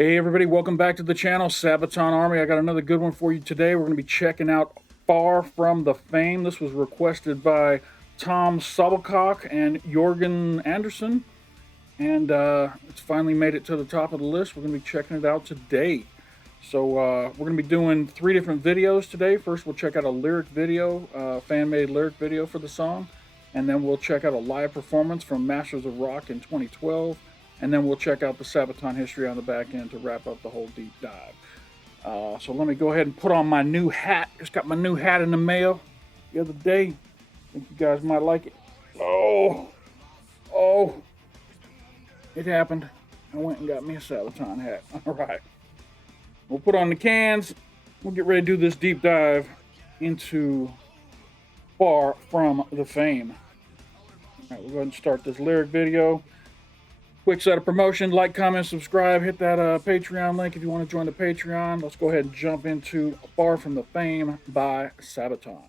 Hey everybody, welcome back to the channel, Sabaton Army. I got another good one for you today. We're going to be checking out Far From the Fame. This was requested by Tom Sobelcock and Jorgen Anderson. And it's finally made it to the top of the list. We're going to be checking it out today. So we're going to be doing 3 different videos today. First we'll check out a lyric video, fan-made lyric video for the song. And then we'll check out a live performance from Masters of Rock in 2012. And then we'll check out the Sabaton history on the back end to wrap up the whole deep dive. So let me go ahead and put on my new hat. Just got my new hat in the mail the other day. I think you guys might like it. Oh, it happened. I went and got me a Sabaton hat. All right. We'll put on the cans. We'll get ready to do this deep dive into Far From the Fame. All right, we'll go ahead and start this lyric video. Quick set of promotion, like, comment, subscribe, hit that Patreon link if you want to join the Patreon. Let's go ahead and jump into Far From the Fame by Sabaton.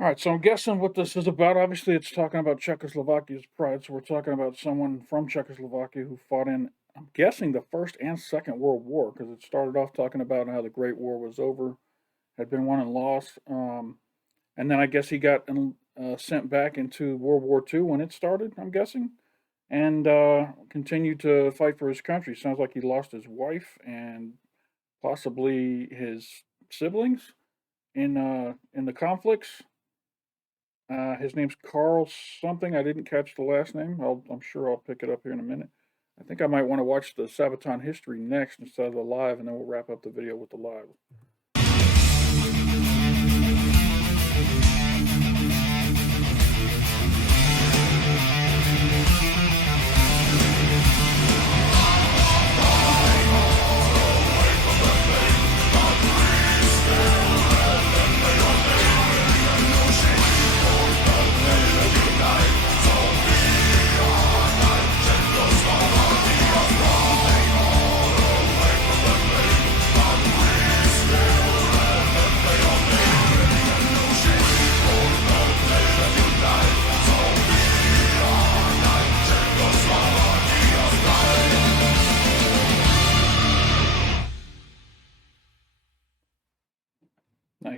All right, so I'm guessing what this is about. Obviously, it's talking about Czechoslovakia's pride. So we're talking about someone from Czechoslovakia who fought in, I'm guessing, the First and Second World War, because it started off talking about how the Great War was over, had been won and lost. And then I guess he got sent back into World War II when it started, I'm guessing, and continued to fight for his country. Sounds like he lost his wife and possibly his siblings in the conflicts. His name's Carl something. I didn't catch the last name. I'm sure I'll pick it up here in a minute. I think I might want to watch the Sabaton history next instead of the live, and then we'll wrap up the video with the live.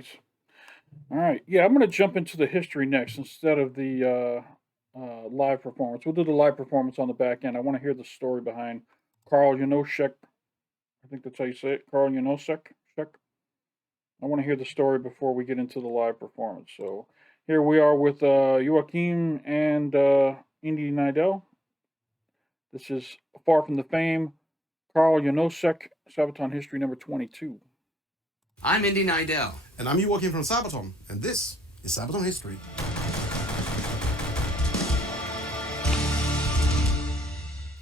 Nice. All right. Yeah, I'm going to jump into the history next instead of the live performance. We'll do the live performance on the back end. I want to hear the story behind Karl Janoschek. I think that's how you say it. Karl Janoschek. I want to hear the story before we get into the live performance. So here we are with Joachim and Indy Nidell. This is Far from the Fame. Karl Janoschek, Sabaton History number 22. I'm Indy Nidell. And I'm Joachim from Sabaton, and this is Sabaton History.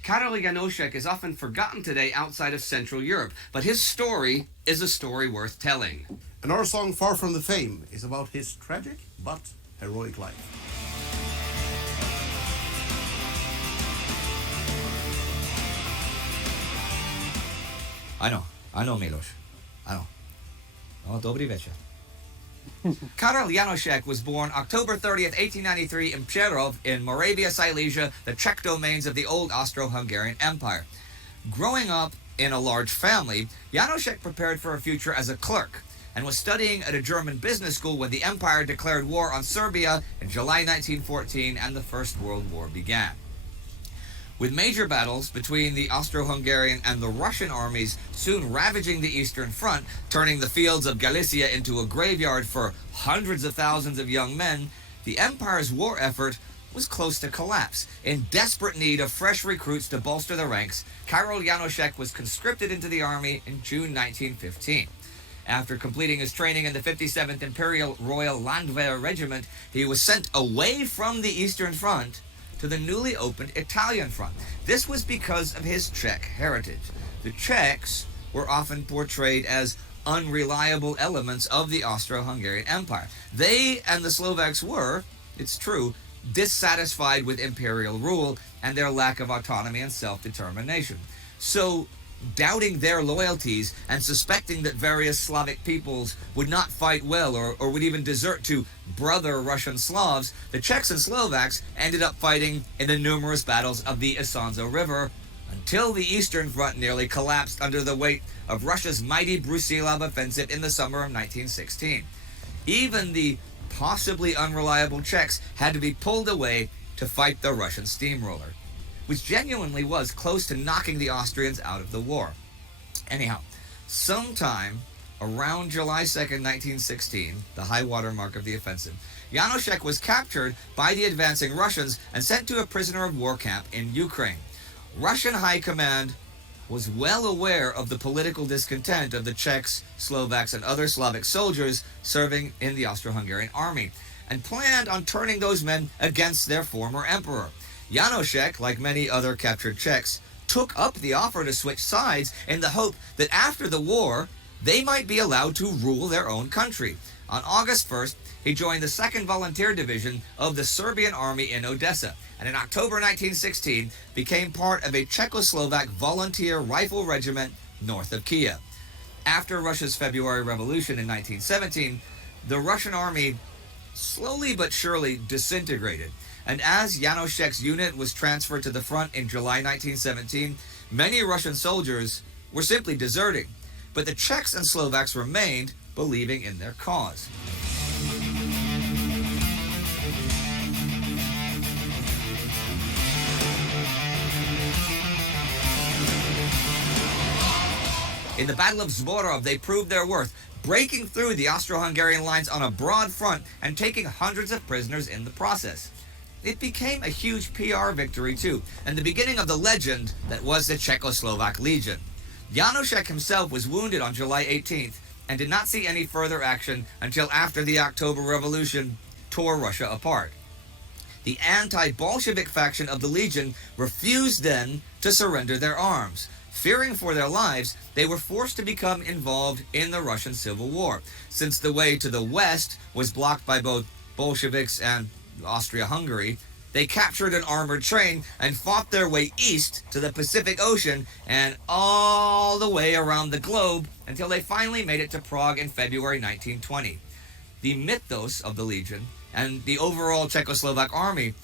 Karol Janoschek is often forgotten today outside of Central Europe, but his story is a story worth telling. And our song Far from the Fame is about his tragic but heroic life. I know, Milos. I know. No, dobry wieczór. Karol Janoschek was born October 30th, 1893 in Przerów in Moravia, Silesia, the Czech domains of the old Austro-Hungarian Empire. Growing up in a large family, Janoschek prepared for a future as a clerk and was studying at a German business school when the empire declared war on Serbia in July 1914 and the First World War began. With major battles between the Austro-Hungarian and the Russian armies soon ravaging the Eastern Front, turning the fields of Galicia into a graveyard for hundreds of thousands of young men, the empire's war effort was close to collapse. In desperate need of fresh recruits to bolster the ranks, Karol Janoschek was conscripted into the army in June 1915. After completing his training in the 57th Imperial Royal Landwehr Regiment, he was sent away from the Eastern Front to the newly opened Italian front. This was because of his Czech heritage. The Czechs were often portrayed as unreliable elements of the Austro-Hungarian Empire. They and the Slovaks were, it's true, dissatisfied with imperial rule and their lack of autonomy and self-determination. So, doubting their loyalties and suspecting that various Slavic peoples would not fight well or would even desert to brother Russian Slavs, the Czechs and Slovaks ended up fighting in the numerous battles of the Isonzo River until the Eastern Front nearly collapsed under the weight of Russia's mighty Brusilov offensive in the summer of 1916. Even the possibly unreliable Czechs had to be pulled away to fight the Russian steamroller, which genuinely was close to knocking the Austrians out of the war. Anyhow, sometime around July 2nd, 1916, the high water mark of the offensive, Janoschek was captured by the advancing Russians and sent to a prisoner of war camp in Ukraine. Russian high command was well aware of the political discontent of the Czechs, Slovaks, and other Slavic soldiers serving in the Austro-Hungarian army, and planned on turning those men against their former emperor. Janoschek, like many other captured Czechs, took up the offer to switch sides in the hope that after the war, they might be allowed to rule their own country. On August 1st, he joined the 2nd Volunteer Division of the Serbian Army in Odessa, and in October 1916 became part of a Czechoslovak volunteer rifle regiment north of Kiev. After Russia's February Revolution in 1917, the Russian army slowly but surely disintegrated, and as Janoschek's unit was transferred to the front in July 1917, many Russian soldiers were simply deserting, but the Czechs and Slovaks remained, believing in their cause. In the Battle of Zborov, they proved their worth, breaking through the Austro-Hungarian lines on a broad front and taking hundreds of prisoners in the process. It became a huge PR victory too, and the beginning of the legend that was the Czechoslovak Legion. Janoschek himself was wounded on July 18th and did not see any further action until after the October Revolution tore Russia apart. The anti-Bolshevik faction of the Legion refused then to surrender their arms. Fearing for their lives, they were forced to become involved in the Russian Civil War, since the way to the west was blocked by both Bolsheviks and Austria-Hungary. They captured an armored train and fought their way east to the Pacific Ocean and all the way around the globe until they finally made it to Prague in February 1920. The mythos of the Legion and the overall Czechoslovak army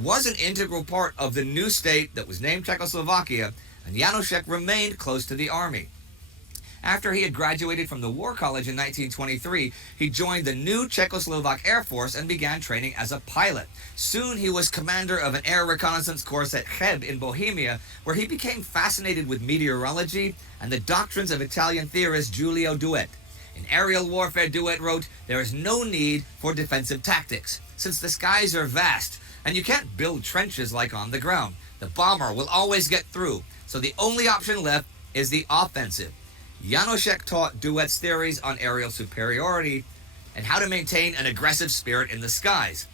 was an integral part of the new state that was named Czechoslovakia, and Janoschek remained close to the army. After he had graduated from the War College in 1923, he joined the new Czechoslovak Air Force and began training as a pilot. Soon he was commander of an air reconnaissance course at Cheb in Bohemia, where he became fascinated with meteorology and the doctrines of Italian theorist Giulio Douhet. In Aerial Warfare, Douhet wrote, "There is no need for defensive tactics, since the skies are vast, and you can't build trenches like on the ground. The bomber will always get through, so the only option left is the offensive." Janoschek taught Douhet's theories on aerial superiority and how to maintain an aggressive spirit in the skies.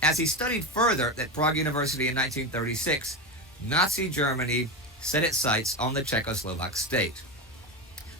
As he studied further at Prague University in 1936, Nazi Germany set its sights on the Czechoslovak state.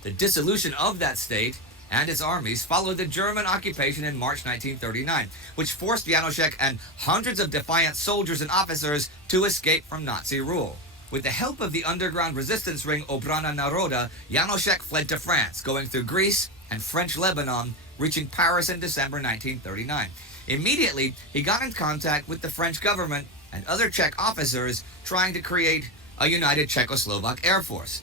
The dissolution of that state and its armies followed the German occupation in March 1939, which forced Janoschek and hundreds of defiant soldiers and officers to escape from Nazi rule. With the help of the underground resistance ring Obrana Naroda, Janoschek fled to France, going through Greece and French Lebanon, reaching Paris in December 1939. Immediately, he got in contact with the French government and other Czech officers trying to create a united Czechoslovak Air Force.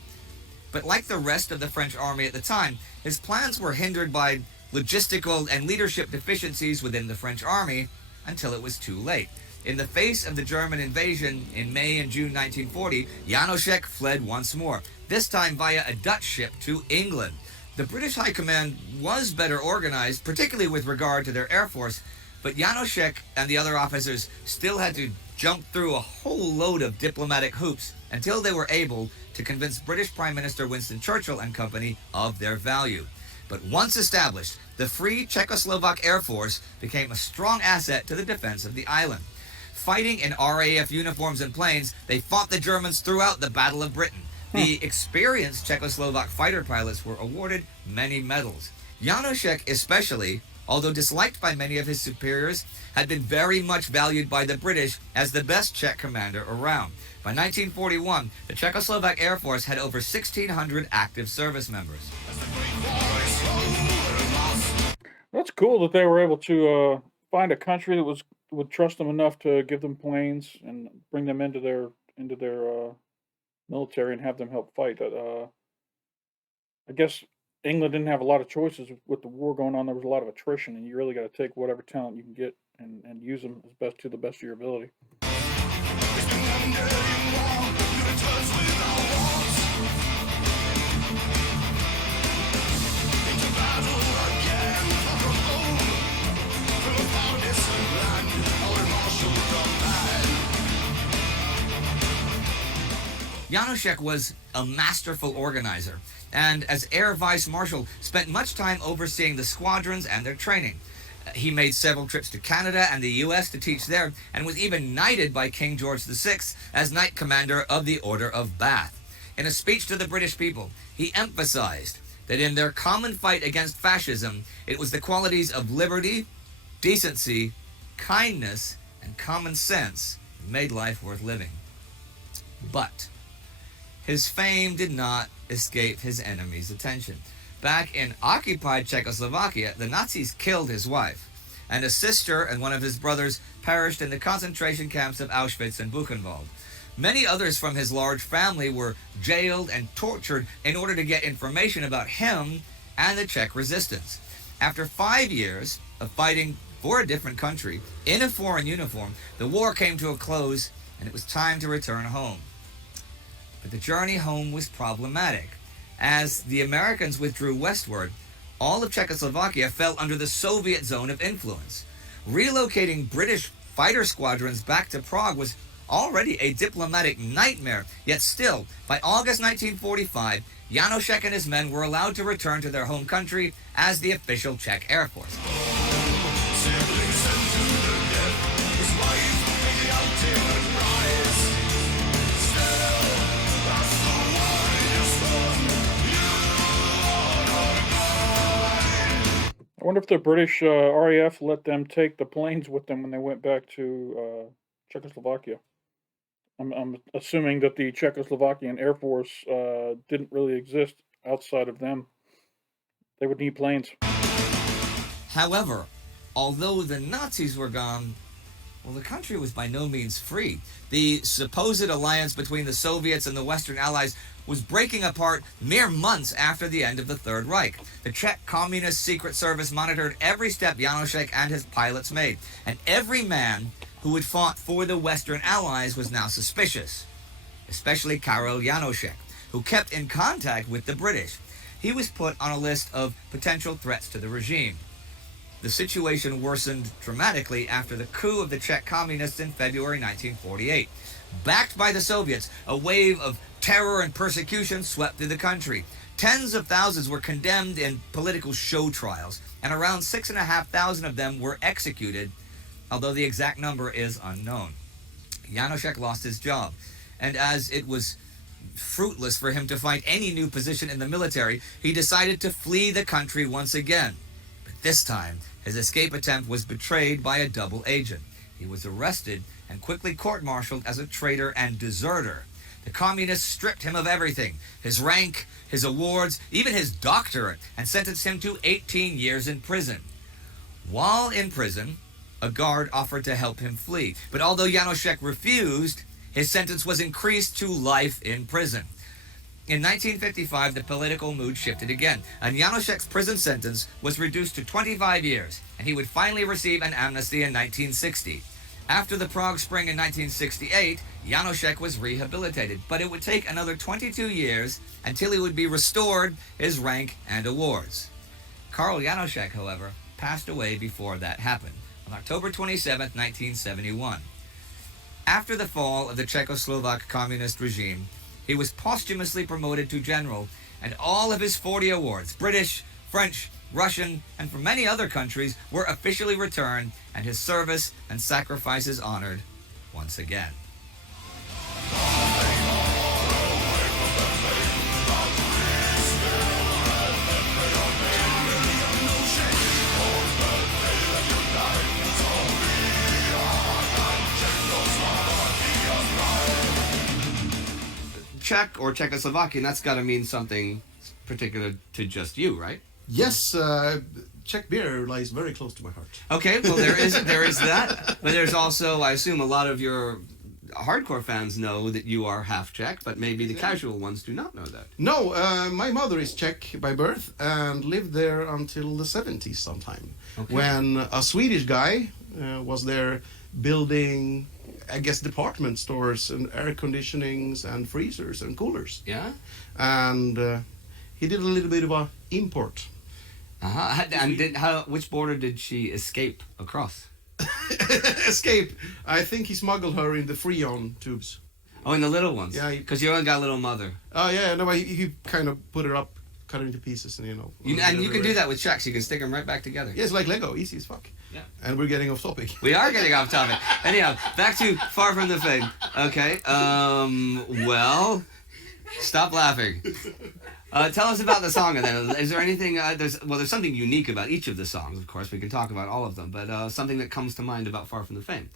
But like the rest of the French army at the time, his plans were hindered by logistical and leadership deficiencies within the French army until it was too late. In the face of the German invasion in May and June 1940, Janoschek fled once more, this time via a Dutch ship to England. The British High Command was better organized, particularly with regard to their air force, but Janoschek and the other officers still had to jump through a whole load of diplomatic hoops until they were able to convince British Prime Minister Winston Churchill and company of their value. But once established, the Free Czechoslovak Air Force became a strong asset to the defense of the island. Fighting in RAF uniforms and planes, they fought the Germans throughout the Battle of Britain. The experienced Czechoslovak fighter pilots were awarded many medals. Janoschek especially, although disliked by many of his superiors, had been very much valued by the British as the best Czech commander around. By 1941, the Czechoslovak Air Force had over 1,600 active service members. That's cool that they were able to find a country that would trust them enough to give them planes and bring them into their military and have them help fight. I guess England didn't have a lot of choices with the war going on. There was a lot of attrition, and you really got to take whatever talent you can get and use them as best to the best of your ability. Janoschek was a masterful organizer, and as Air Vice Marshal, spent much time overseeing the squadrons and their training. He made several trips to Canada and the U.S. to teach there, and was even knighted by King George VI as Knight Commander of the Order of Bath. In a speech to the British people, he emphasized that in their common fight against fascism, it was the qualities of liberty, decency, kindness, and common sense that made life worth living. But his fame did not escape his enemies' attention. Back in occupied Czechoslovakia, the Nazis killed his wife, and a sister and one of his brothers perished in the concentration camps of Auschwitz and Buchenwald. Many others from his large family were jailed and tortured in order to get information about him and the Czech resistance. After 5 years of fighting for a different country in a foreign uniform, the war came to a close and it was time to return home. But the journey home was problematic. As the Americans withdrew westward, all of Czechoslovakia fell under the Soviet zone of influence. Relocating British fighter squadrons back to Prague was already a diplomatic nightmare, yet still, by August 1945, Janoschek and his men were allowed to return to their home country as the official Czech Air Force. I wonder if the British RAF let them take the planes with them when they went back to Czechoslovakia. I'm assuming that the Czechoslovakian Air Force didn't really exist outside of them. They would need planes. However, although the Nazis were gone, well, the country was by no means free. The supposed alliance between the Soviets and the Western Allies was breaking apart mere months after the end of the Third Reich. The Czech Communist Secret Service monitored every step Jánošek and his pilots made, and every man who had fought for the Western Allies was now suspicious, especially Karel Jánošek, who kept in contact with the British. He was put on a list of potential threats to the regime. The situation worsened dramatically after the coup of the Czech communists in February 1948. Backed by the Soviets, a wave of terror and persecution swept through the country. Tens of thousands were condemned in political show trials, and around 6,500 of them were executed, although the exact number is unknown. Jánošek lost his job, and as it was fruitless for him to find any new position in the military, he decided to flee the country once again. But this time, his escape attempt was betrayed by a double agent. He was arrested and quickly court-martialed as a traitor and deserter. The communists stripped him of everything, his rank, his awards, even his doctorate, and sentenced him to 18 years in prison. While in prison, a guard offered to help him flee, but although Jánošek refused, his sentence was increased to life in prison. In 1955, the political mood shifted again, and Jánošek's prison sentence was reduced to 25 years, and he would finally receive an amnesty in 1960. After the Prague Spring in 1968, Jánošek was rehabilitated, but it would take another 22 years until he would be restored his rank and awards. Karel Jánošek, however, passed away before that happened, on October 27, 1971. After the fall of the Czechoslovak communist regime, he was posthumously promoted to general, and all of his 40 awards, British, French, Russian, and from many other countries, were officially returned, and his service and sacrifices honored once again. Czech or Czechoslovakian, that's got to mean something particular to just you, right? Yes, Czech beer lies very close to my heart. Okay, well there is that, but there's also, I assume, a lot of your hardcore fans know that you are half Czech, but maybe the casual ones do not know that. No, my mother is Czech by birth and lived there until the 70s sometime. Okay. When a Swedish guy was there building, I guess, department stores and air conditionings and freezers and coolers. Yeah? And he did a little bit of a import. Uh-huh. And which border did she escape across? Escape. I think he smuggled her in the Freon tubes. Oh, in the little ones? Yeah. Because you only got a little mother. Oh, yeah, no, he kind of put her up, cut her into pieces, and And you can do that with Czechs. You can stick them right back together. Yeah, it's like Lego, easy as fuck. Yeah. And we're getting off topic. We are getting off topic. Anyhow, back to Far From the Fame. Okay. Well, stop laughing. Tell us about the song, and then is there anything? There's something unique about each of the songs. Of course, we can talk about all of them, but something that comes to mind about Far From the Fame.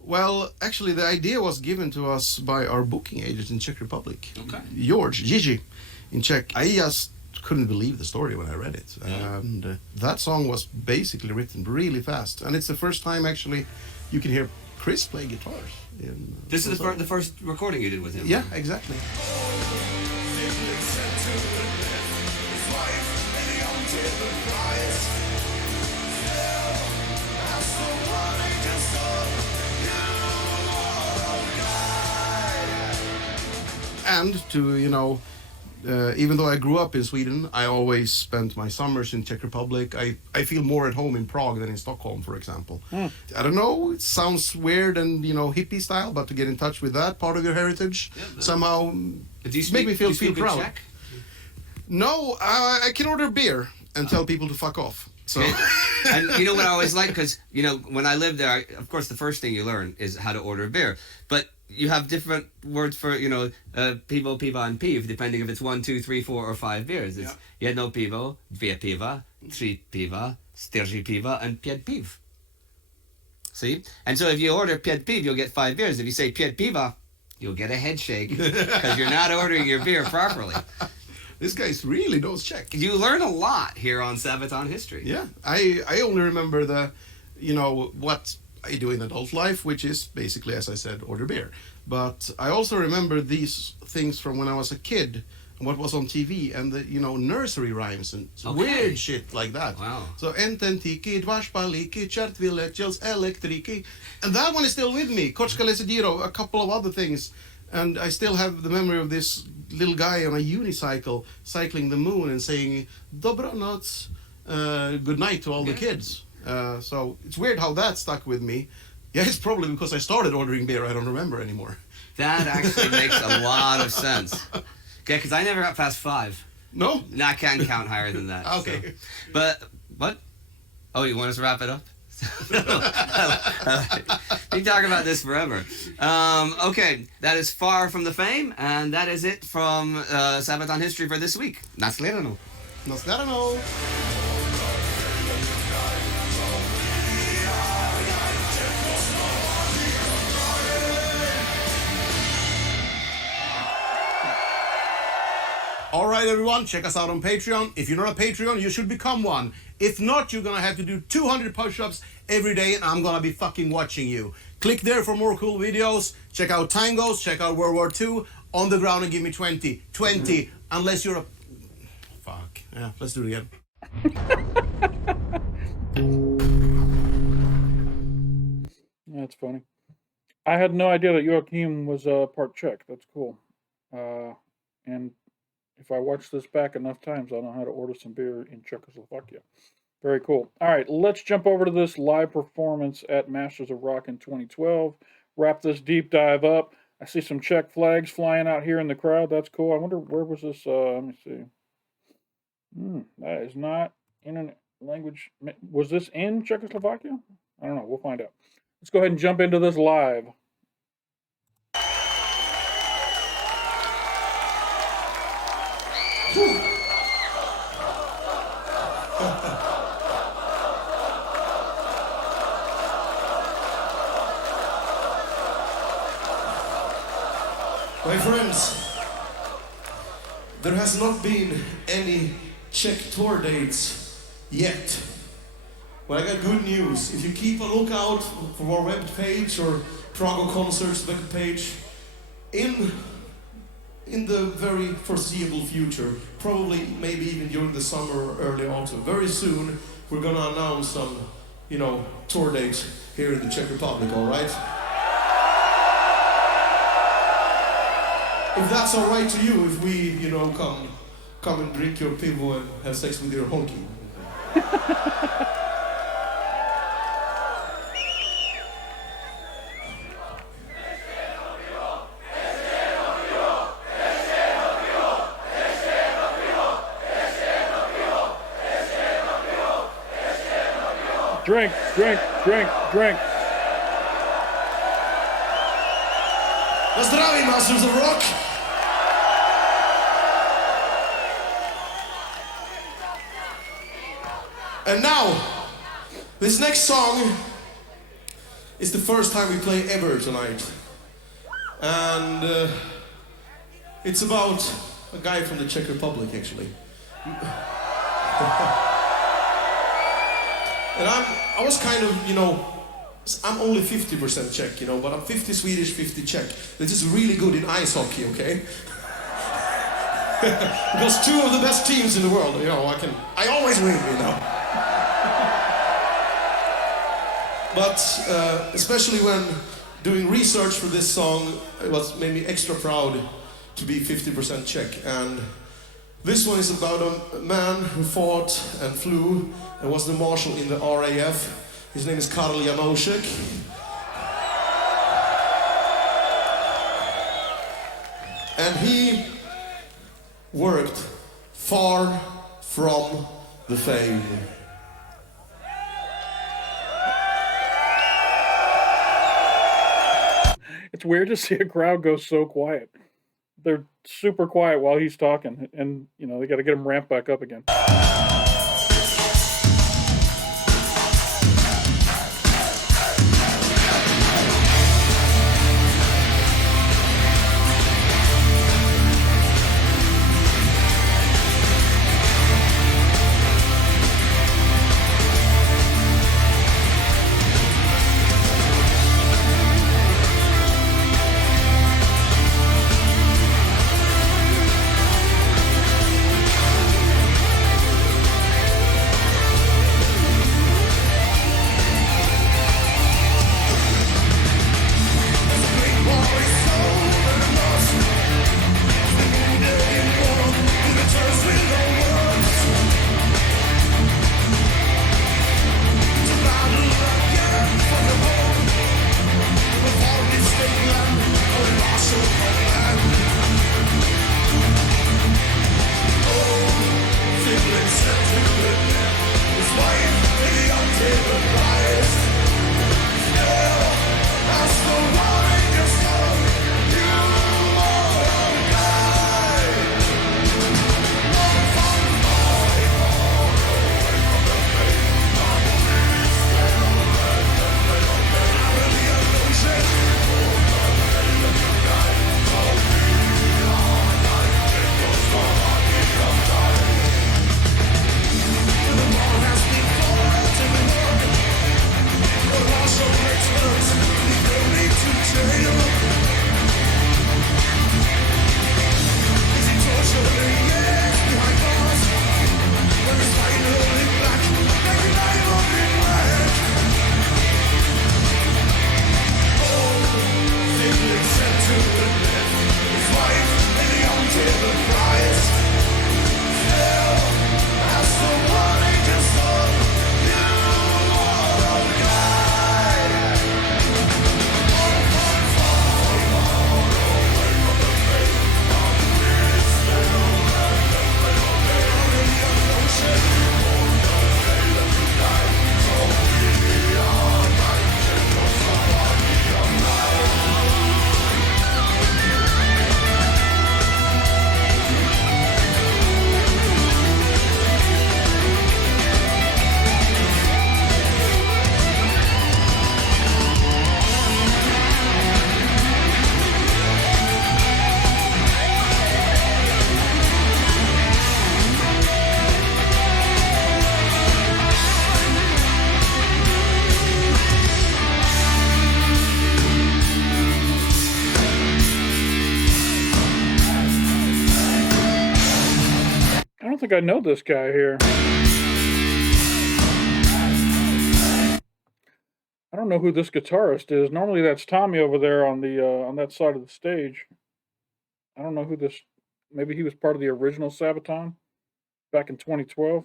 Well, actually, the idea was given to us by our booking agent in Czech Republic, Okay. George Gigi, in Czech. I just couldn't believe the story when I read it, and that song was basically written really fast, and it's the first time actually you can hear Chris play guitars. This is the first recording you did with him. Yeah, exactly. And to, even though I grew up in Sweden, I always spent my summers in Czech Republic. I feel more at home in Prague than in Stockholm, for example. I don't know, it sounds weird and, hippie style, but to get in touch with that part of your heritage, somehow make me feel proud. Czech? No, I can order beer and tell people to fuck off. So, and you know what I always like, because when I lived there, of course the first thing you learn is how to order beer, but you have different words for pivo, piva, and piv, depending if it's 1, 2, 3, 4, or 5 beers. It's jedno pivo, dvě piva, tři piva, čtyři piva, and pět piv. See, and so if you order pět piv, you'll get 5 beers. If you say pět piva, you'll get a head shake because you're not ordering your beer properly. This guy really knows Czech. You learn a lot here on Sabaton History. Yeah, I only remember what I do in adult life, which is basically, as I said, order beer. But I also remember these things from when I was a kid, and what was on TV, and the nursery rhymes and weird shit like that. Wow. So ententiki, dvarspaliki, chartvilechels, elektriki, and that one is still with me. Kochkalesegiro, a couple of other things, and I still have the memory of this little guy on a unicycle cycling the moon and saying Dobranoc, good night to all the kids. So it's weird how that stuck with me. Yeah, it's probably because I started ordering beer. I don't remember anymore. That actually makes a lot of sense. Okay, because I never got past 5. No? No, I can count higher than that. Okay. So. But, what? Oh, you want us to wrap it up? We can talk about this forever. Okay, that is Far From the Fame, and that is it from Sabaton History for this week. Nasledano. Nasledano. All right, everyone, check us out on Patreon. If you're not a Patreon, you should become one. If not, you're gonna have to do 200 push-ups every day, and I'm gonna be fucking watching you. Click there for more cool videos. Check out tangos, check out World War II. On the ground and give me 20. 20, unless you're a... Fuck. Yeah, let's do it again. That's funny. I had no idea that Joachim was part Czech. That's cool. And if I watch this back enough times, I'll know how to order some beer in Czechoslovakia. Very cool. All right, let's jump over to this live performance at Masters of Rock in 2012. Wrap this deep dive up. I see some Czech flags flying out here in the crowd. That's cool. I wonder, where was this? Let me see. That is not in a language. Was this in Czechoslovakia? I don't know. We'll find out. Let's go ahead and jump into this live. My friends, there has not been any Czech tour dates yet. But I got good news. If you keep a lookout for our web page or Prago Concerts web page, in the very foreseeable future, probably maybe even during the summer or early autumn, very soon we're gonna announce some, tour dates here in the Czech Republic, all right? If that's all right to you, if we, come and drink your pivo and have sex with your honky. Drink, drink, drink, drink. Na zdraví, Masters of Rock! And now, this next song is the first time we play ever tonight. And it's about a guy from the Czech Republic, actually. And I was kind of, I'm only 50% Czech, but I'm 50 Swedish, 50 Czech. This is really good in ice hockey, okay? Because two of the best teams in the world, I always win, But especially when doing research for this song, it made me extra proud to be 50% Czech. And this one is about a man who fought and flew and was the marshal in the RAF. His name is Karel Janošek. And he worked far from the fame. It's weird to see a crowd go so quiet. They're super quiet while he's talking, and they got to get him ramped back up again. think I know this guy here. I don't know who this guitarist is. Normally that's Tommy over there on the on that side of the stage. I don't know who this. Maybe he was part of the original Sabaton back in 2012.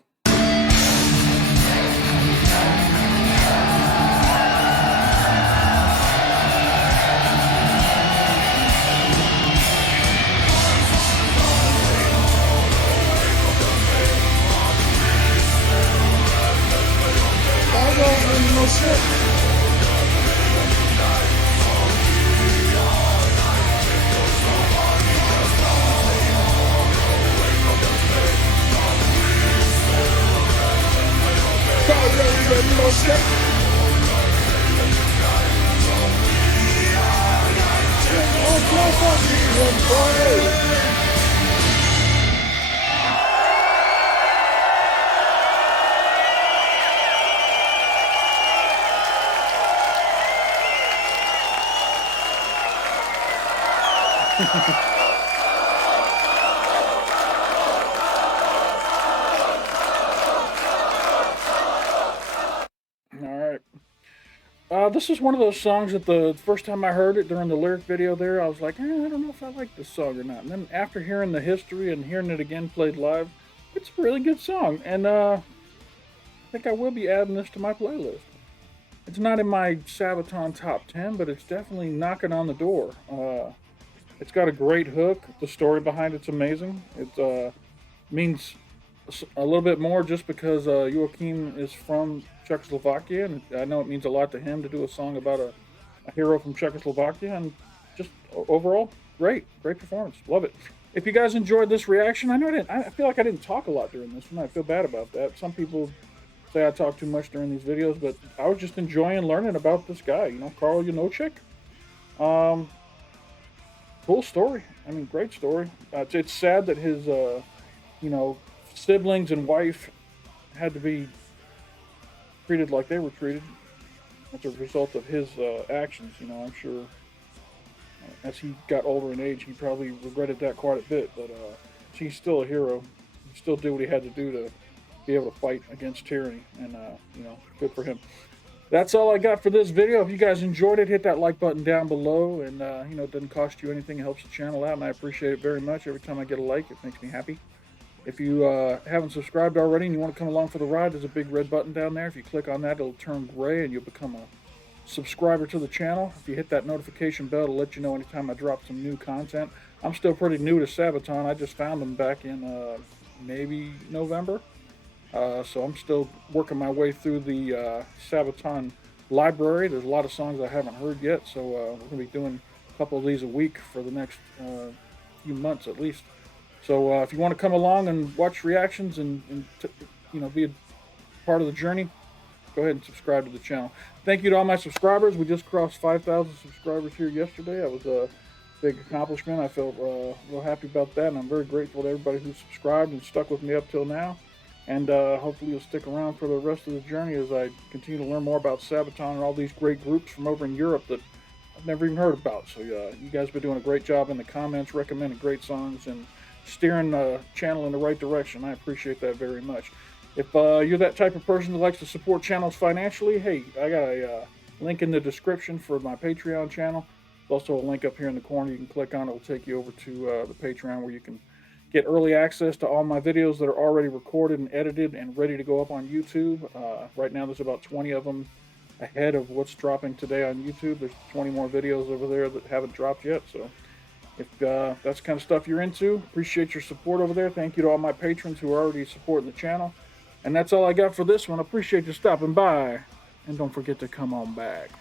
Alright. This is one of those songs that the first time I heard it during the lyric video there, I was like, I don't know if I like this song or not. And then after hearing the history and hearing it again played live, it's a really good song. And I think I will be adding this to my playlist. It's not in my Sabaton top 10, but it's definitely knocking on the door. It's got a great hook. The story behind it's amazing. It means a little bit more just because Joachim is from Czechoslovakia, and I know it means a lot to him to do a song about a hero from Czechoslovakia, and just overall, great performance. Love it. If you guys enjoyed this reaction, I feel like I didn't talk a lot during this one. I feel bad about that. Some people say I talk too much during these videos, but I was just enjoying learning about this guy, Karl Janocek. Cool story. I mean, great story. It's sad that his, siblings and wife had to be treated like they were treated as a result of his actions. I'm sure as he got older in age, he probably regretted that quite a bit. But he's still a hero. He still did what he had to do to be able to fight against tyranny, and good for him. That's all I got for this video. If you guys enjoyed it, hit that like button down below, and it doesn't cost you anything. It helps the channel out, and I appreciate it very much. Every time I get a like, it makes me happy. If you haven't subscribed already and you want to come along for the ride, there's a big red button down there. If you click on that, it'll turn gray and you'll become a subscriber to the channel. If you hit that notification bell, it'll let you know anytime I drop some new content. I'm still pretty new to Sabaton. I just found them back in maybe November. So I'm still working my way through the Sabaton library. There's a lot of songs I haven't heard yet, so we're going to be doing a couple of these a week for the next few months at least. So if you want to come along and watch reactions and be a part of the journey, go ahead and subscribe to the channel. Thank you to all my subscribers. We just crossed 5,000 subscribers here yesterday. That was a big accomplishment. I felt real happy about that, and I'm very grateful to everybody who subscribed and stuck with me up till now. And hopefully you'll stick around for the rest of the journey as I continue to learn more about Sabaton and all these great groups from over in Europe that I've never even heard about. So you guys have been doing a great job in the comments, recommending great songs, and steering the channel in the right direction. I appreciate that very much. If you're that type of person that likes to support channels financially, hey, I got a link in the description for my Patreon channel. There's also a link up here in the corner you can click on. It will take you over to the Patreon where you can get early access to all my videos that are already recorded and edited and ready to go up on YouTube. Right now there's about 20 of them ahead of what's dropping today on YouTube. There's 20 more videos over there that haven't dropped yet. So if that's the kind of stuff you're into, appreciate your support over there. Thank you to all my patrons who are already supporting the channel. And that's all I got for this one. I appreciate you stopping by. And don't forget to come on back.